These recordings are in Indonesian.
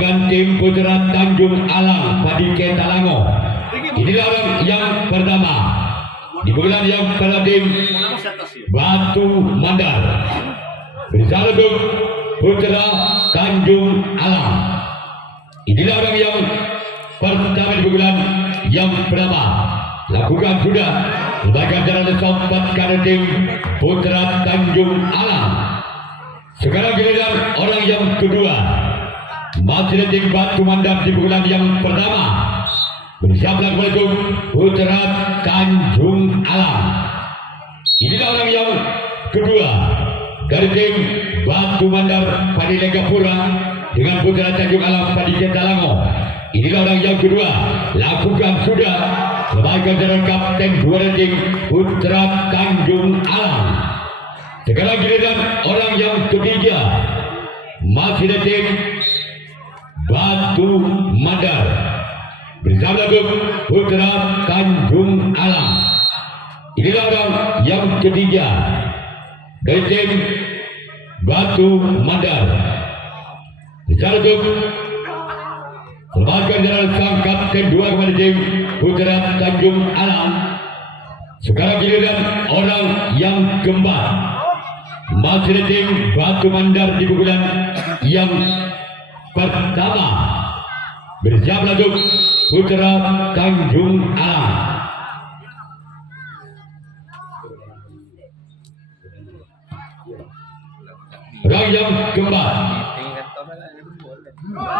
dengan tim putra Tanjung Alang Padike Talango. Inilah orang yang pertama. Di bulan yang pada tim Batu Mandar bersama putra Tanjung Alang. Inilah orang yang pertama di bulan yang pertama. Lakukan sudah sebagai jalan sempat karena tim putra Tanjung Alang. Sekarang giliran orang yang kedua. Masih tim Batu Mandar di bulan yang pertama. Bersiaplah untuk putra Tanjung Alang. Inilah orang yang kedua dari tim Batu Mandar Padi Legapura dengan putra Tanjung Alang Padi Talango. Inilah orang yang kedua. Lakukan sudah sebagai jalan kapten dua tim putra Tanjung Alang. Sekarang giliran orang yang ketiga. Masih tim Batu Mandar bersama putra Tanjung Alang. Inilah orang yang ketiga dari tim Batu Mandar bersama sebagai jalan sang kapten dua kepada tim putra Tanjung Alang. Sekarang giliran orang yang keempat. Masih tim Batu Mandar di bulan yang pertama bersama putra Tanjung Alang. Orang yang keempat.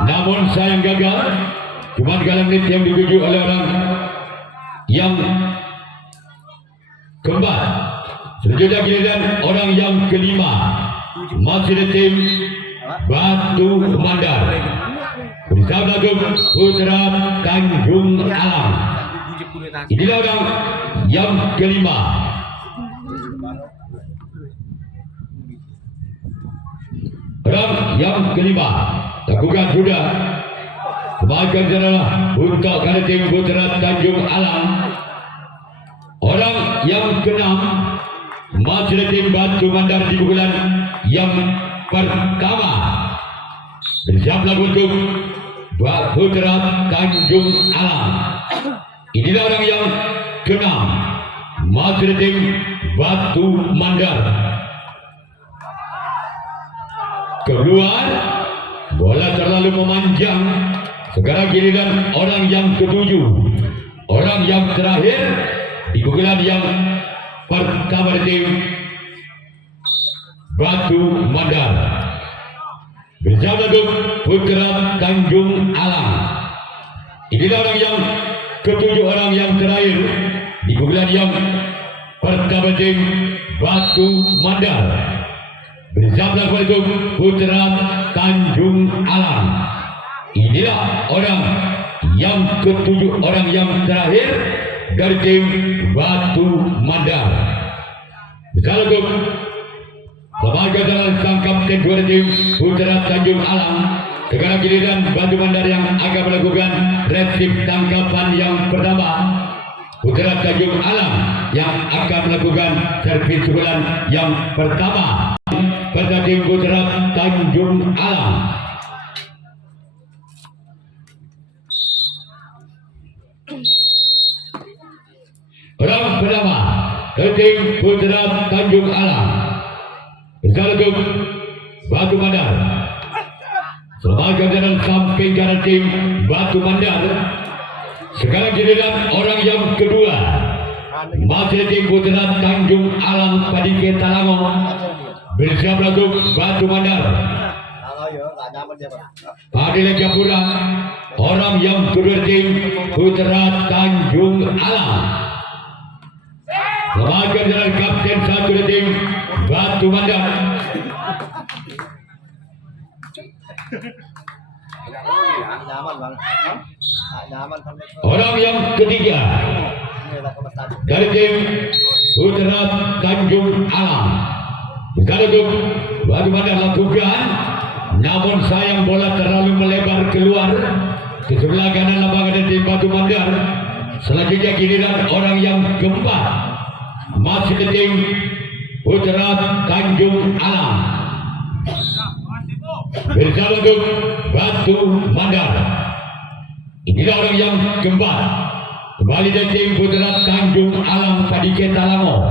Namun sayang gagal. Cuma dalam menit yang dituju oleh orang yang keempat. Selanjutnya giliran orang yang kelima. Masih tim Batu Mandar bersama putra Tanjung Alang. Inilah orang yang kelima. Orang yang kelima. Lakukan sudah sebagai jalan untuk kali tim putra Tanjung Alang. Orang yang keenam. Masih tim Batu Mandar di bulan yang pertama. Bersiaplah untuk putra Tanjung Alang. Inilah orang yang keenam. Masih tim Batu Mandar. Keluar. Bola terlalu memanjang. Sekarang giliran orang yang ketujuh. Orang yang terakhir di bulan yang pertama tim Batu Mandar bersama putra Tanjung Alang. Inilah orang yang ketujuh, orang yang terakhir di bulan yang pertama tim Batu Mandar bersama putra Tanjung Alang. Inilah orang yang ketujuh, orang yang terakhir dari tim Batu Mandar. Bersama sebagai jalan sang kapten dua tim putra Tanjung Alang. Sekarang giliran Batu Mandar yang akan melakukan resip tangkapan yang pertama. Putra Tanjung Alang yang akan melakukan servis bulan yang pertama pada tim putra Tanjung Alang. Orang pertama tim putra Tanjung Alang bersama Batu Mandar. Sebagai jalan samping kanan tim Batu Mandar. Sekarang giliran orang yang kedua. Masih tim putra Tanjung Alang Padike Talango bersama Batu Mandar. Padi Legapura. Orang yang kedua tim putra Tanjung Alang. Sebagai jalan kapten satu tim Batu Mandar. Orang yang ketiga dari tim putra Tanjung Alang. Bersama Batu Mandar lakukan. Namun sayang bola terlalu melebar keluar ke sebelah kanan lapangan tim Batu Mandar. Selanjutnya giliran orang yang keempat. Masih tim putra Tanjung Alang bersama untuk Batu Mandar. Inilah orang yang keempat, kembali dari tim putra Tanjung Alam Padike Talango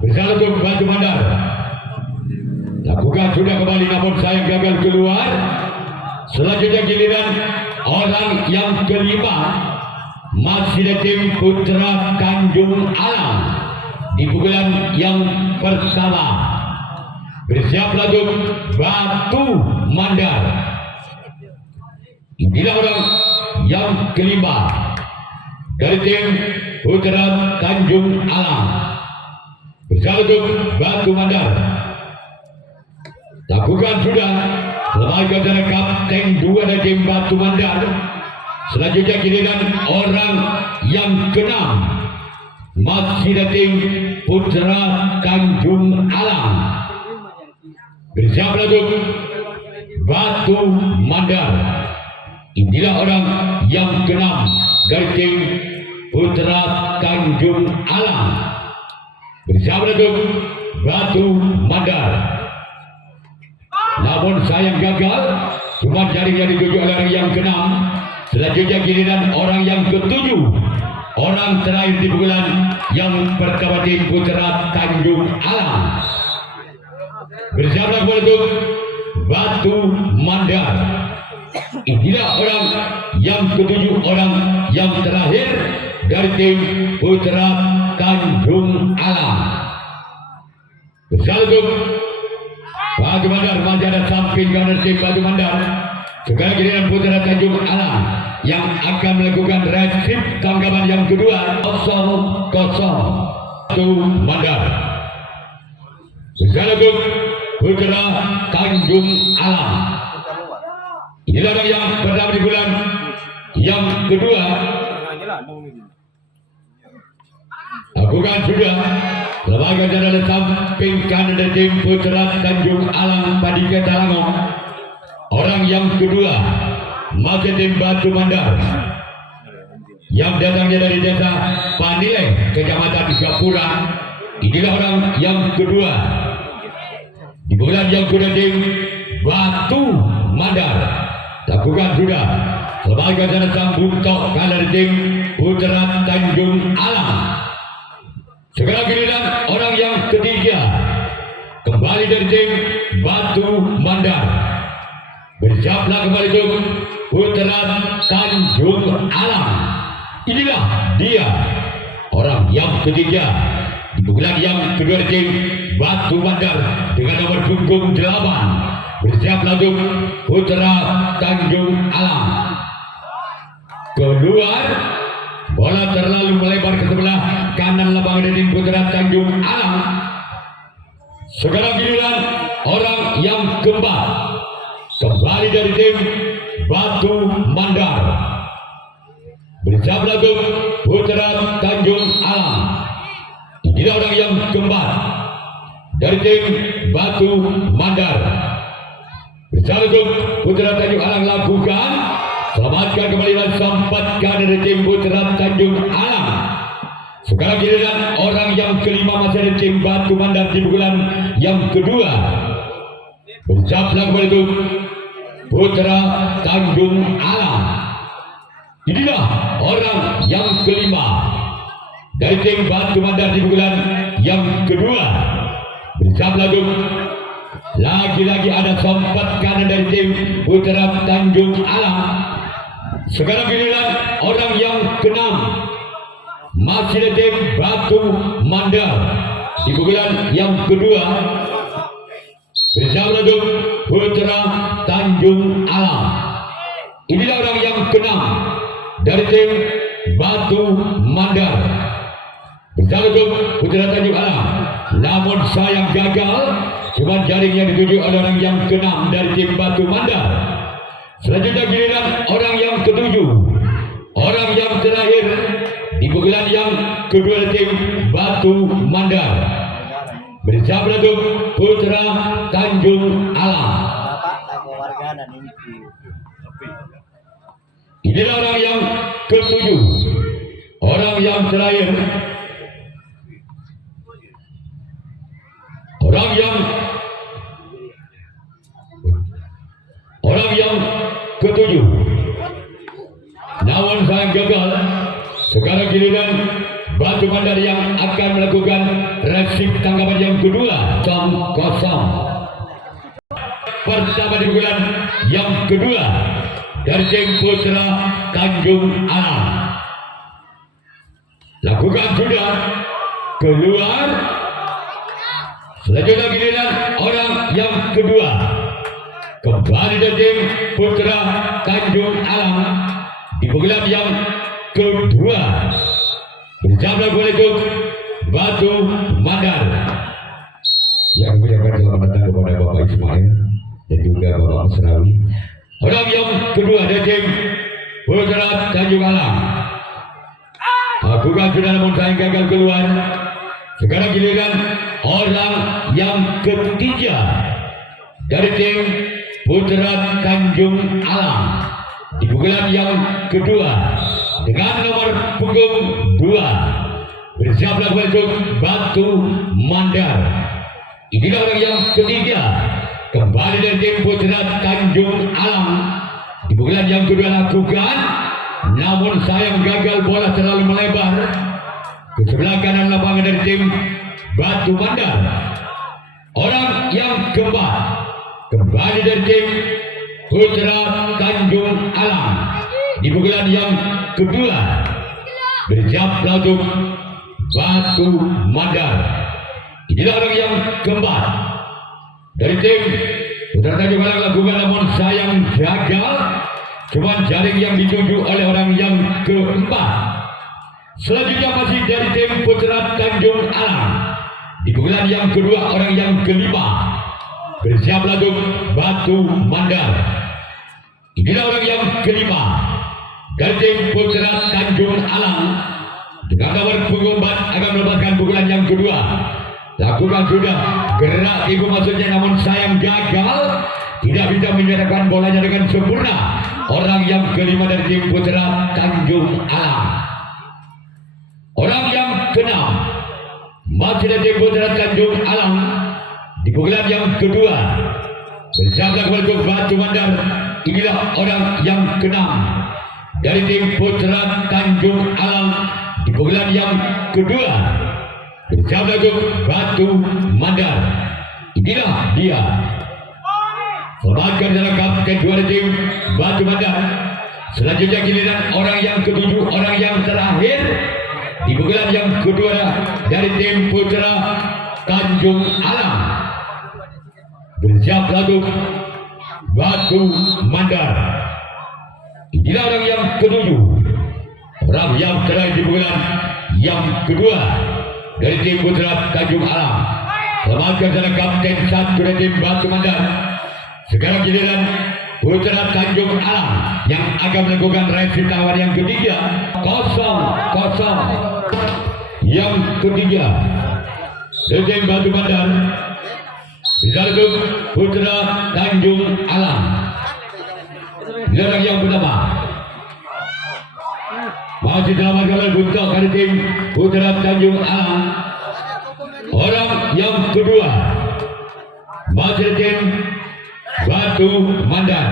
bersama untuk Batu Mandar. Lakukan sudah kembali namun sayang gagal keluar. Selanjutnya giliran orang yang kelima, masih dari tim putra Tanjung Alam di pukulan yang pertama. Bersiaplah untuk Batu Mandar. Inilah orang yang kelima dari tim putra Tanjung Alam bersama untuk Batu Mandar. Lakukan sudah lembaga dari kapten 2 dari tim Batu Mandar. Selanjutnya giliran orang yang keenam, masih dari tim putra Tanjung Alam bersama untuk Batu Mandar. Inilah orang yang keenam dari tim putra Tanjung Alam bersama untuk Batu Mandar. Namun sayang gagal, cuma jaringnya dituju oleh orang yang keenam. Selanjutnya giliran orang yang ketujuh, orang terakhir di pukulan yang pertama tim putra Tanjung Alam bersama untuk Batu Mandar. Inilah orang yang ketujuh, orang yang terakhir dari tim putra Tanjung Alam bersama untuk Batu Mandar. Masih ada samping kanan tim Batu Mandar. Sekarang giliran putra Tanjung Alam yang akan melakukan resip tanggapan yang kedua. 0-0 Batu Mandar bersama untuk putra Tanjung Alam. Inilah orang yang pertama di bulan yang kedua. Lakukan sudah lembaga dari samping kanan dari tim putra Tanjung Alam Padike Talango. Orang yang kedua masih tim Batu Mandar yang datangnya dari desa Panileng, Kecamatan Gapura. Inilah orang yang kedua di bulan yang kedua tim Batu Mandar. Lakukan sudah lembaga dari Sambutok kanan dari tim putra Tanjung Alam. Sekarang giliran orang yang ketiga, kembali dari tim Batu Mandar. Bersiaplah kembali untuk putra Tanjung Alam. Inilah dia orang yang ketiga di bulan yang kedua tim Batu Mandar dengan nomor punggung 8. Bersiaplah untuk putra Tanjung Alam. Keluar, bola terlalu melebar ke sebelah kanan lapangan dari putra Tanjung Alam. Sekarang giliran orang yang keempat, kembali dari tim Batu Mandar. Bersiaplah untuk putra Tanjung Alam. Inilah orang yang keempat dari tim Batu Mandar. Bersama untuk putra Tanjung Alam lakukan. Selamatkan kembali dan sempatkan dari tim putra Tanjung Alam. Sekarang giliran orang yang kelima masih dari tim Batu Mandar di pukulan yang kedua. Bersama kembali untuk putra Tanjung Alam. Inilah orang yang kelima dari tim Batu Mandar di pukulan yang kedua. Bersama untuk lagi-lagi ada sompat kanan dari tim putra Tanjung Alam. Sekarang giliran orang yang keenam masih dari tim Batu Mandar di pukulan yang kedua. Bersama untuk putra Tanjung Alam. Inilah orang yang keenam dari tim Batu Mandar bersama untuk putra Tanjung Alam. Namun sayang gagal, cuma jaringnya dituju oleh orang yang keenam dari tim Batu Mandar. Selanjutnya giliran orang yang ketujuh, orang yang terakhir di pukulan yang kedua tim Batu Mandar. Bersama untuk putra Tanjung Alam. Inilah orang yang ketujuh, orang yang terakhir, orang yang ketujuh. Namun sayang gagal. Sekarang giliran Batu Mandar yang akan melakukan resip tanggapan yang kedua. Kosong. Pertama di bulan yang kedua dari tim Putra Tanjung Alam. Lakukan sudah keluar. Selanjutnya giliran orang yang kedua kembali dari tim Putra Tanjung Alam di bulan yang kedua. Berjablah untuk Batu Mandar. Yang mengucapkan selamat datang kepada Bapak Ismail dan juga Bapak Mesrawi. Orang yang kedua dari tim Putra Tanjung Alam. Lakukan sudah namun saya gagal keluar. Sekarang giliran orang yang ketiga dari tim Putra Tanjung Alam di pukulan yang kedua dengan nomor punggung 2 bersiaplah untuk Batu Mandar. Inilah orang yang ketiga kembali dari tim Putra Tanjung Alam di pukulan yang kedua lakukan, namun sayang gagal, bola terlalu melebar ke sebelah kanan lapangan dari tim Batu Mandar. Orang yang keempat kembali dari tim Putra Tanjung Alam di pukulan yang kedua bersiap untuk Batu Mandar. Inilah orang yang keempat dari tim Putra Tanjung Alam lakukan, namun sayang gagal. Cuma jaring yang dituju oleh orang yang keempat. Selanjutnya masih dari tim Putra Tanjung Alam di pukulan yang kedua orang yang kelima bersiap untuk Batu Mandar. Inilah orang yang kelima dari tim Putra Tanjung Alam dengan nomor punggung 4 akan melepaskan pukulan yang kedua. Lakukan sudah gerak ibu maksudnya, namun sayang gagal, tidak bisa menyerahkan bolanya dengan sempurna. Orang yang kelima dari tim Putra Tanjung Alam. Orang yang keenam masih dari tim Putra Tanjung Alam di pukulan yang kedua bersiaplah untuk Batu Mandar. Inilah orang yang keenam dari tim Putra Tanjung Alam di pukulan yang kedua bersiaplah untuk Batu Mandar. Inilah dia. Selamatkan dalam kapten dua tim Batu Mandar. Selanjutnya giliran orang yang ketujuh, orang yang terakhir di pukulan yang kedua dari tim Putra Tanjung Alam bersiap untuk Batu Mandar. Inilah orang yang ketujuh, orang yang terakhir di pukulan yang kedua dari tim Putra Tanjung Alam. Selamatkan dalam kapten satu dari tim Batu Mandar. Sekarang giliran Putra Tanjung Alam yang akan melakukan resip tawar yang ketiga. Kosong. Yang ketiga dari tim Batu Mandar bisa untuk Putra Tanjung Alam. Inilah yang pertama. Masih dalam gagal untuk dari tim Putra Tanjung Alam. Orang yang kedua masih tim Batu Mandar.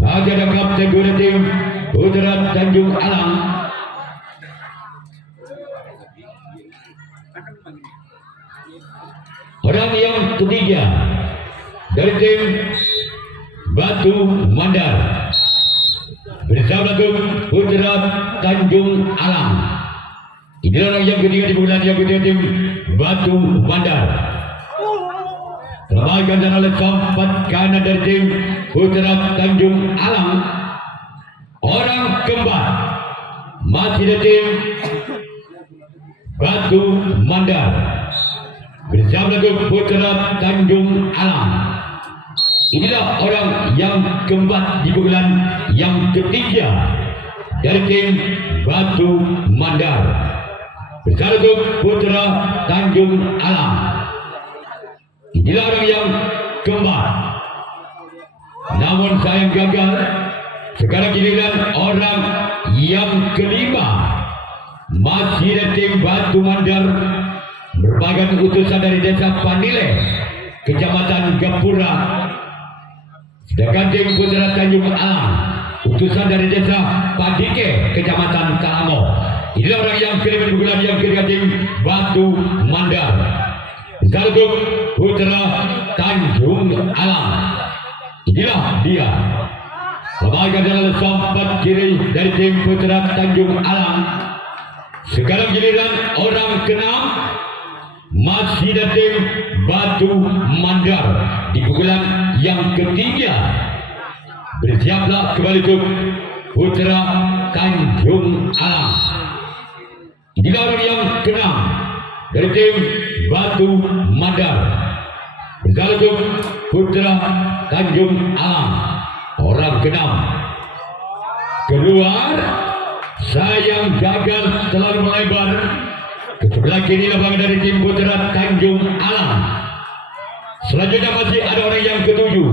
Ada kapten dua tim Putra Tanjung Alam. Orang yang ketiga dari tim Batu Mandar bersama tim Putra Tanjung Alam. Inilah orang yang ketiga di bulan yang ketiga tim Batu Mandar. Selamatkan dan oleh sempat kanan dari tim Putra Tanjung Alam. Orang keempat masih dari tim Batu Mandar bersama tim Putra Tanjung Alam. Inilah orang yang keempat di bulan yang ketiga dari tim Batu Mandar bersama tim Putra Tanjung Alam. Inilah orang yang keempat. Namun sayang gagal, Sekarang giliran orang yang kelima, masih dari tim Batu Mandar, merupakan utusan dari desa Pandile, Kecamatan Gapura. Sedangkan tim Putra Tanjung Alang, utusan dari desa Padike, Kecamatan Talamo. Inilah orang yang kelima di bulan yang ketiga tim Batu Mandar. Satu Putra Tanjung Alang. Inilah dia. Lembaga adalah sampat kiri dari tim Putra Tanjung Alang. Sekarang giliran orang keenam, masih dari tim Batu Mandar di pukulan yang ketiga. Bersiaplah kembali untuk Putra Tanjung Alang. Inilah orang yang keenam dari tim Batu Mandar. Bersiaplah untuk Putra Tanjung Alang. Orang keenam keluar, sayang gagal terlalu melebar. Ke sebelah kiri lapangan dari tim Putra Tanjung Alang. Selanjutnya masih ada orang yang ketujuh,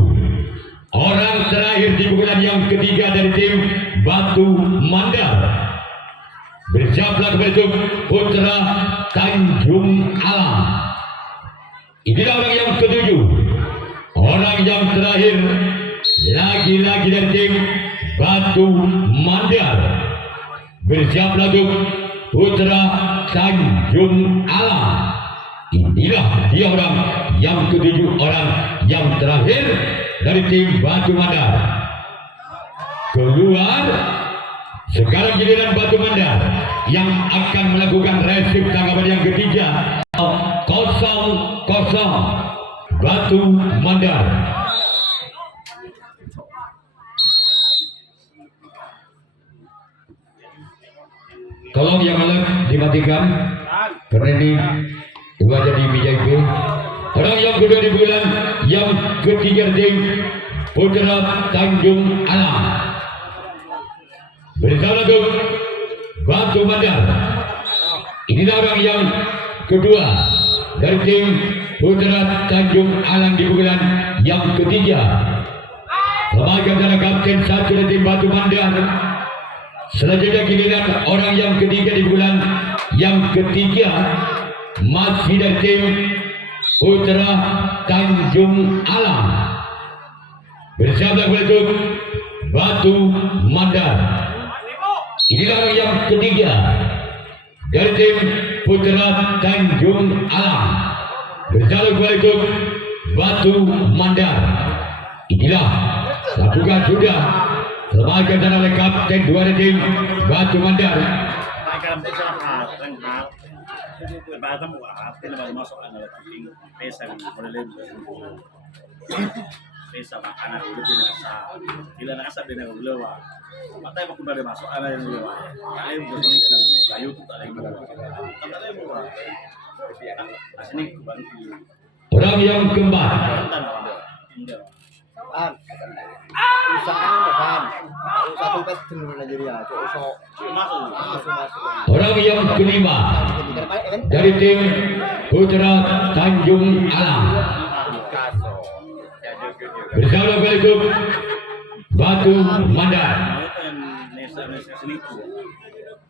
orang terakhir di pukulan yang ketiga dari tim Batu Mandar. Bersiaplah kembali untuk Putra Tanjung Alang. Inilah orang yang ketujuh, orang yang terakhir lagi-lagi dari tim Batu Mandar. Bersiaplah untuk Putra Tanjung Alang. Inilah dia orang yang ketujuh, orang yang terakhir dari tim Batu Mandar. Keluar. Sekarang giliran Batu Mandar yang akan melakukan resip tanggapan yang ketiga. 0-0 Batu Mandar. Tolong yang alat dimatikan karena ini dua jadi VIP. Orang yang kedua di bulan yang ketiga tim Putra Tanjung Alang. Bersama untuk Batu Mandar. Inilah orang yang kedua dari tim Putra Tanjung Alang di bulan yang ketiga. Lembaga adalah kapten satu dari tim Batu Mandar. Selanjutnya giliran orang yang ketiga di bulan yang ketiga, masih dari tim Putra Tanjung Alang. Bersama untuk Batu Mandar. Inilah orang yang ketiga dari tim Putra Tanjung Alang. Bersama untuk Batu Mandar. Inilah lakukan sudah lembaga dan oleh kapten dua tim Batu Mandar. Pesa makanan udah binasa, gila nasa dengan ulewa. Matay mo kung masuk anak yang ulewa. Kalian begini kayu tuh tak lagi ulewa. Kata dia murah. Asini bantu. Orang yang keempat. Usaha bukan satu pet dulu Nigeria masuk. Orang yang kelima dari tim Putra Tanjung Alang. Bersama untuk Batu Mandar.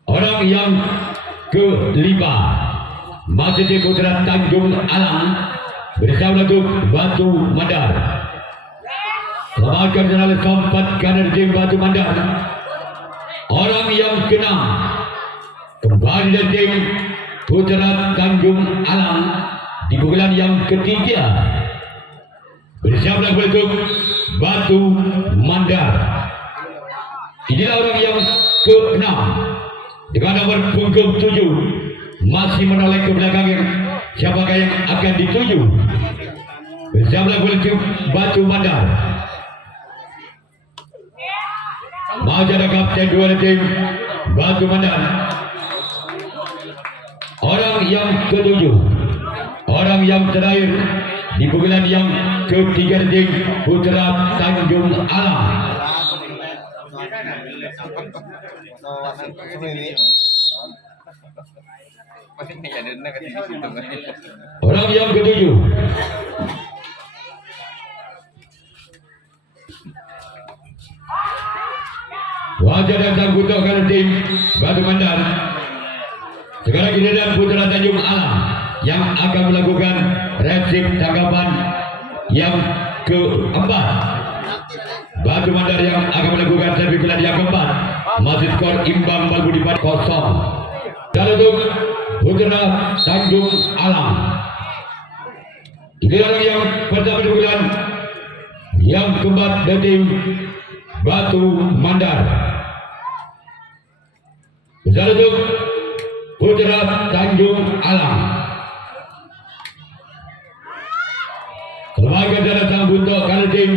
Orang yang kelima masih di Putra Tanjung Alang. Bersama untuk Batu Mandar. Lembaga dan keempat kanan tim Batu Mandar. Orang yang keenam kembali dari tim Putra Tanjung Alang di pukulan yang ketiga. Bersama untuk Batu Mandar. Inilah orang yang keenam dengan nomor punggung 7 masih menoleh ke belakang. Siapakah yang akan dituju? Bersama untuk Batu Mandar. Maja kapten dua tim Batu Mandar. Orang yang ketujuh, orang yang terakhir di pukulan yang ketiga tim Putra Tanjung Alang. Orang yang ketujuh, Wajah datang untuk tim Batu Mandar. Sekarang giliran putra Tanjung Alam yang akan melakukan resip tanggapan yang keempat. Batu Mandar yang akan melakukan servis yang keempat. Masih skor imbang bal budi 0. Dan untuk putra Tanjung Alam, ini orang yang pertama di bulan yang keempat dari tim Batu Mandar. Dan untuk putra Tanjung Alam, sebagai datang untuk tim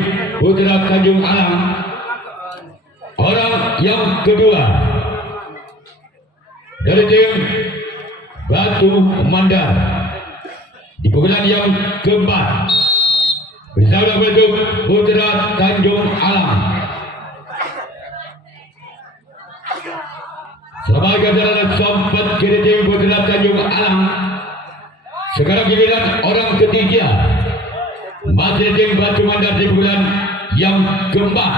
putra Tanjung Alam, orang yang kedua dari tim Batu Mandar di pukulan yang keempat bersama bentuk putra Tanjung Alam. Sebagai jalan sempat kiri tim putra Tanjung Alam. Sekarang giliran orang ketiga masih tim Batu Mandar di pukulan yang keempat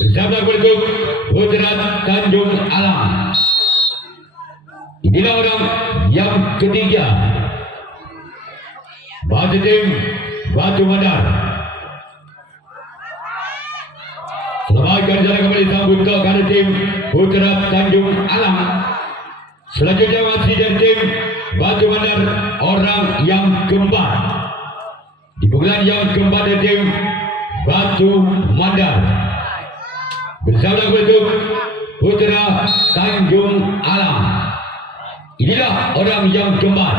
bersama bentuk putra Tanjung Alam. Inilah orang yang ketiga masih tim Batu Mandar. Sebagai jalan kembali sambut ke tim putra Tanjung Alam. Selanjutnya masih dari tim Batu Mandar orang yang keempat di pukulan yang keempat dari tim Batu Mandar bersama bentuk putra Tanjung Alam. Inilah orang yang keempat.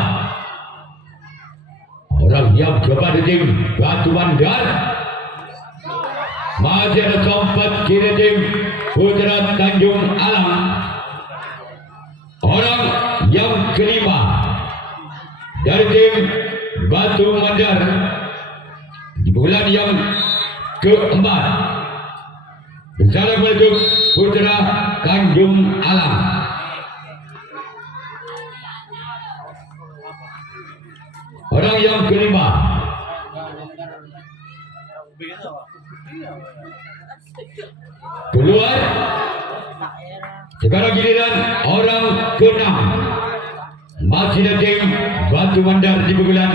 Orang yang keempat dari tim Batu Mandar. Masih ada sempat kiri tim putra Tanjung Alam. Orang yang kelima dari tim Batu Mandar di bulan yang keempat bersama bentuk putra Tanjung Alam. Orang yang kelima keluar. Sekarang giliran orang keenam masih ada tim Batu Mandar di pukulan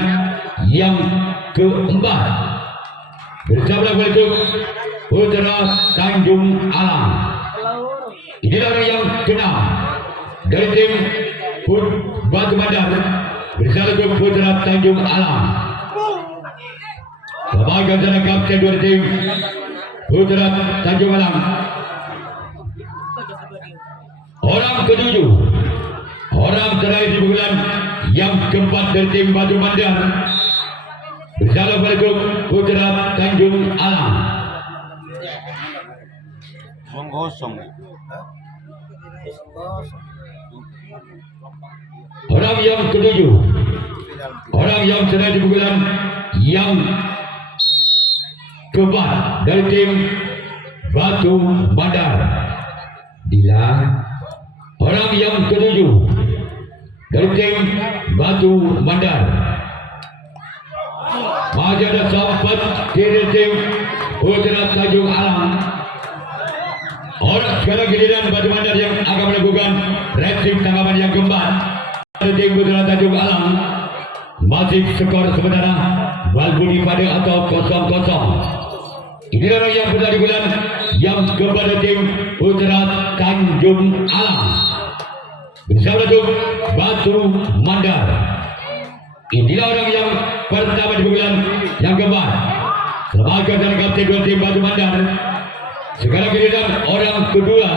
yang keempat bersama bentuk putra Tanjung Alam. Inilah orang yang keenam dari tim Batu Mandar bersama putra Tanjung Alam. Sebagai jalan kapten dari tim putra Tanjung Alam. Orang ketujuh, orang terakhir di bulan yang keempat dari tim Batu Mandar bersama bentuk putra Tanjung Alam. Kosong. Orang yang ketujuh, orang yang terakhir di bulan yang keempat dari tim Batu Mandar. Bila orang yang ketujuh dari tim Batu Mandar. Masih ada sempat kiri tim putra Tanjung Alam. Orang sekarang giliran Batu Mandar yang akan melakukan resip tanggapan yang keempat. Tim putra Tanjung Alam masih skor sementara bal budi pada atau 0-0. Inilah orang yang berada di bulan yang keempat tim putra Tanjung Alam bersama tim Batu Mandar. Inilah orang yang pertama di bulan yang keempat sebagai jalan kapten dua tim Batu Mandar. Sekarang giliran orang kedua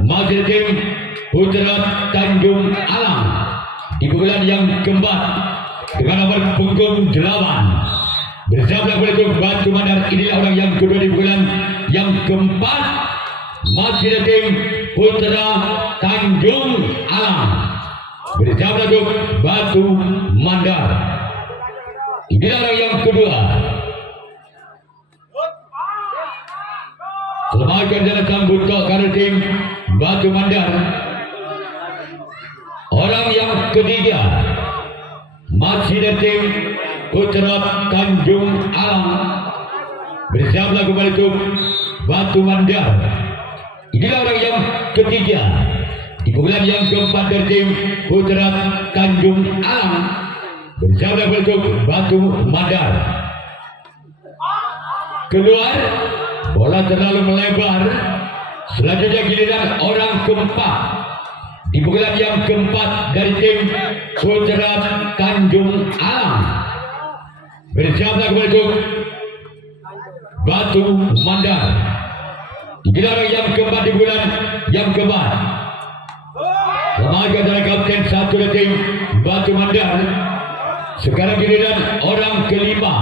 masih tim putra Tanjung Alam di bulan yang keempat dengan nomor punggung 8 bersama bentuk Batu Mandar. Inilah orang yang kedua di bulan yang keempat masih tim putra Tanjung Alam bersama bentuk Batu Mandar. Inilah orang yang kedua. Sebagai jalan sambut ke tim Batu Mandar. Orang yang ketiga masih dari tim putra Tanjung Alam bersama kembali tim Batu Mandar. Inilah orang yang ketiga. Di pukulan yang keempat dari tim Putra Tanjung Alam bersama bentuk Batu Mandar. Keluar, bola terlalu melebar. Selanjutnya giliran orang keempat. Di pukulan yang keempat dari tim Putra Tanjung Alam bersama bentuk Batu Mandar. Inilah orang yang keempat di bulan yang keempat. Remaja dari kapten satu dari tim Batu Mandar. Sekarang giliran orang kelima.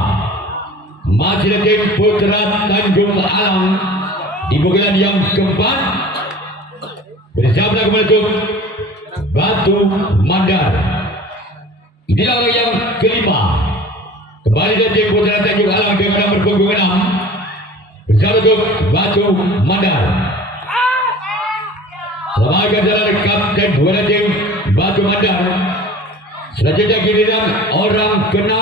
Masih dari tim Putra Tanjung Alam di bulan yang keempat. Bersama bentuk Batu Mandar. Inilah orang yang kelima. Kembali dari tim Putra Tanjung Alam dengan nomor punggung 6. Bersama untuk Batu Mandar. Remaja dari kapten dua tim Batu Mandar. Selanjutnya giliran orang ke-6.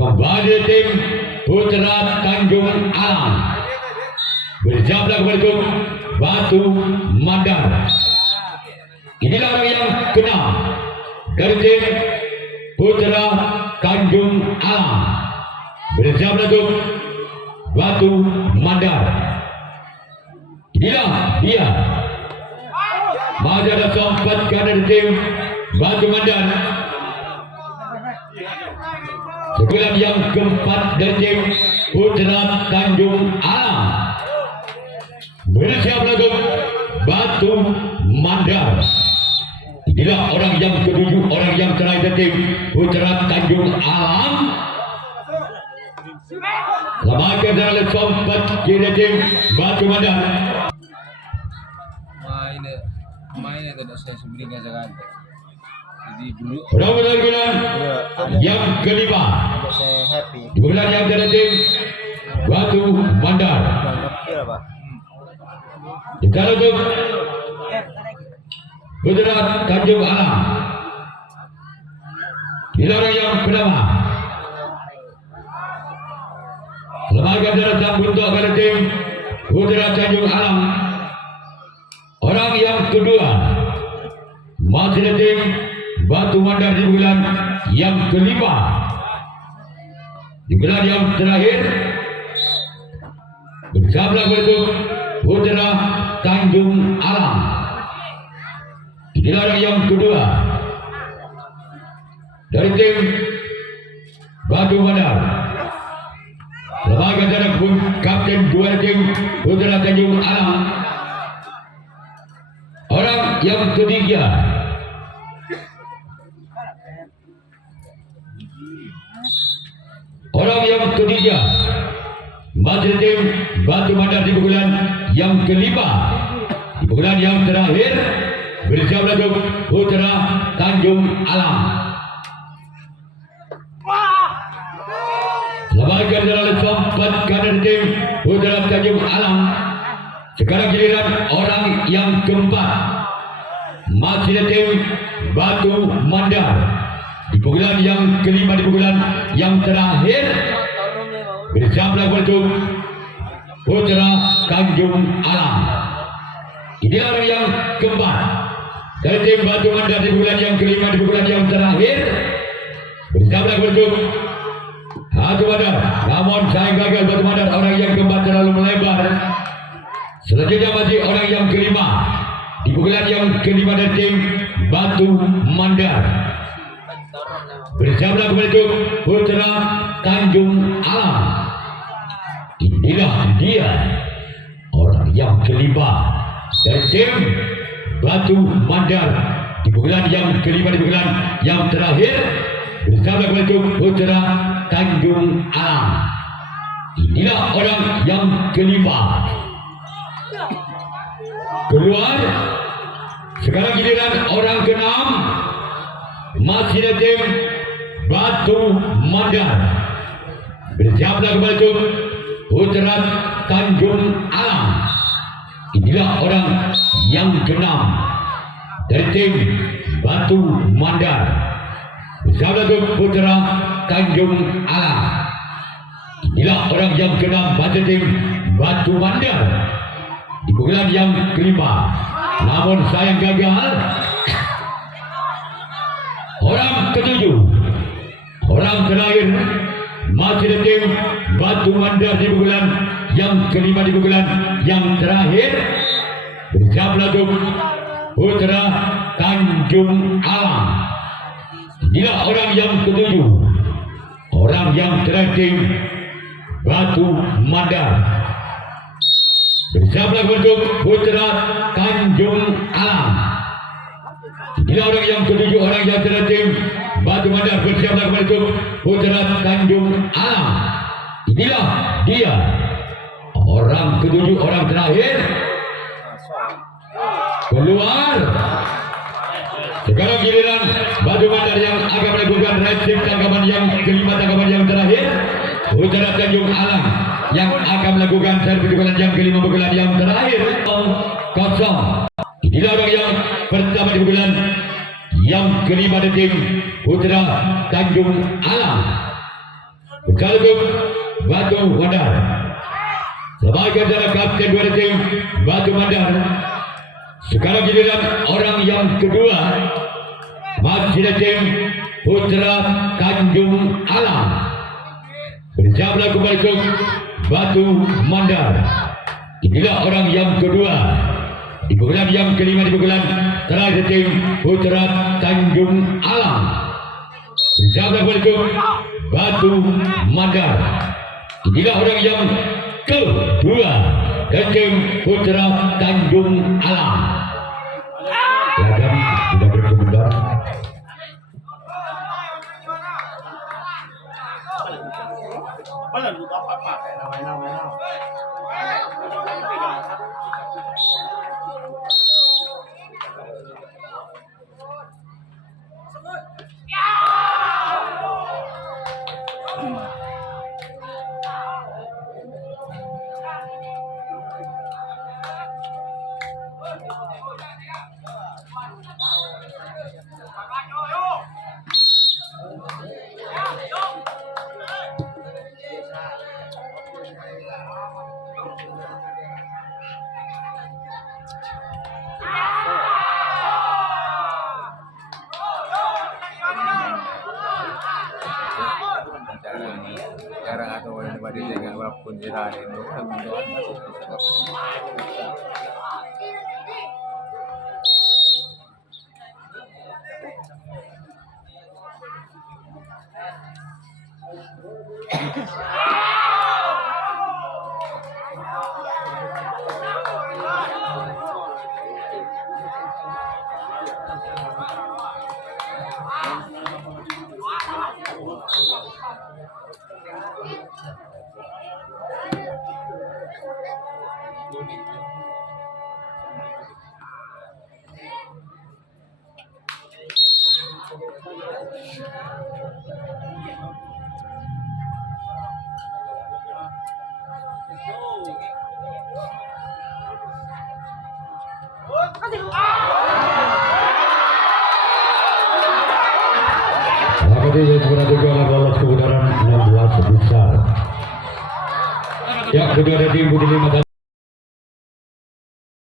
Kembali tim Putra Tanjung Alam. Bersama untuk Batu Mandar. Inilah orang yang ke-6 dari tim Putra Tanjung Alam. Bersama untuk Batu Mandar. Inilah dia. Masih ada sempat dari tim Batu Mandar. Sebulan yang keempat dari tim Putra Tanjung Alam. Bersiap untuk Batu Mandar. Inilah orang yang ketujuh, orang yang terakhir dari tim Putra Tanjung Alam. Remaja dari sempat dari tim Batu Mandar. Mainnya tidak saya seberikan sekali. Jadi dulu Bulan yang kelima. ada saya happy. Di bulan yang dari tim Batu Mandar. Kira Pak. Kita untuk Putra Tanjung Alam. Ini orang yang pertama. Remaja dari sambut untuk dari tim Putra Tanjung Alam. Orang yang kedua masih dari tim Batu Mandar di bulan yang kelima. Di bulan yang terakhir bersama bentuk Putra Tanjung Alam. Inilah orang yang kedua dari tim Batu Mandar. Remaja dari kapten dua tim Putra Tanjung Alam. Orang yang ketiga masih tim Batu Mandar di bulan yang kelima. Di bulan yang terakhir bersama dengan Putra Tanjung Alam. Remaja dari sempat kader tim Putra Tanjung Alam. Sekarang giliran orang yang keempat. Masih tim Batu Mandar. Di bulan yang kelima, di bulan yang terakhir bersama bentuk Putra Tanjung Alam. Ini orang yang keempat dari tim Batu Mandar di bulan yang kelima, di bulan yang terakhir bersama bentuk Batu Mandar. Namun saya gagal. Batu Mandar orang yang keempat terlalu melebar. Selanjutnya masih orang yang kelima di bulan yang kelima dari tim Batu Mandar bersama bentuk Putra Tanjung Alam. Inilah dia orang yang kelima dari tim Batu Mandar di bulan yang kelima, di bulan yang terakhir bersama bentuk Putra Tanjung Alam. Inilah orang yang kelima. Keluar. Sekarang giliran orang ke-6 masih dari tim Batu Mandar bersama bentuk Putra Tanjung Alam. Inilah orang yang ke-6 dari tim Batu Mandar bersama bentuk Putra Tanjung Alam. Inilah orang yang ke-6 pada tim Batu Mandar di pukulan yang kelima, namun sayang gagal. Orang ketujuh, orang terakhir masih ada tim Batu Mandar di pukulan yang kelima, di pukulan yang terakhir bersiap untuk Putra Tanjung Alang. Inilah orang yang ketujuh, orang yang terakhir tim Batu Mandar bersiap untuk Putra Tanjung Alang. Inilah orang yang ketujuh, orang yang terakhir tim Batu Mandar bersiap untuk Putra Tanjung Alang. Inilah dia orang ketujuh, orang terakhir keluar. Sekarang giliran Batu Mandar yang akan melakukan resip tangkapan yang kelima, tangkapan yang terakhir. Putra Tanjung Alang yang akan melakukan servis pukulan yang kelima, pukulan yang terakhir. Kosong. Inilah orang yang pertama di pukulan yang kelima dari tim Putra Tanjung Alang. Berkaligus Batu Mandar sebagai adalah kapten dua tim Batu Mandar. Sekarang giliran orang yang kedua masih dari tim Putra Tanjung Alang. Bersiaplah kembali ke Batu Mandar. Inilah orang yang kedua di pukulan yang kelima, di pukulan terakhir tim Putra Tanjung Alang. Bersiaplah kembali ke Batu Mandar. Inilah orang yang kedua dari tim Putra Tanjung Alang. Lagam sudah berkomentar. Wala lupa apa? Jarang atau orang pada jangan walaupun jalan itu yang berada lolos ke putaran 16 besar. Yang kedua dari tim Budi Lima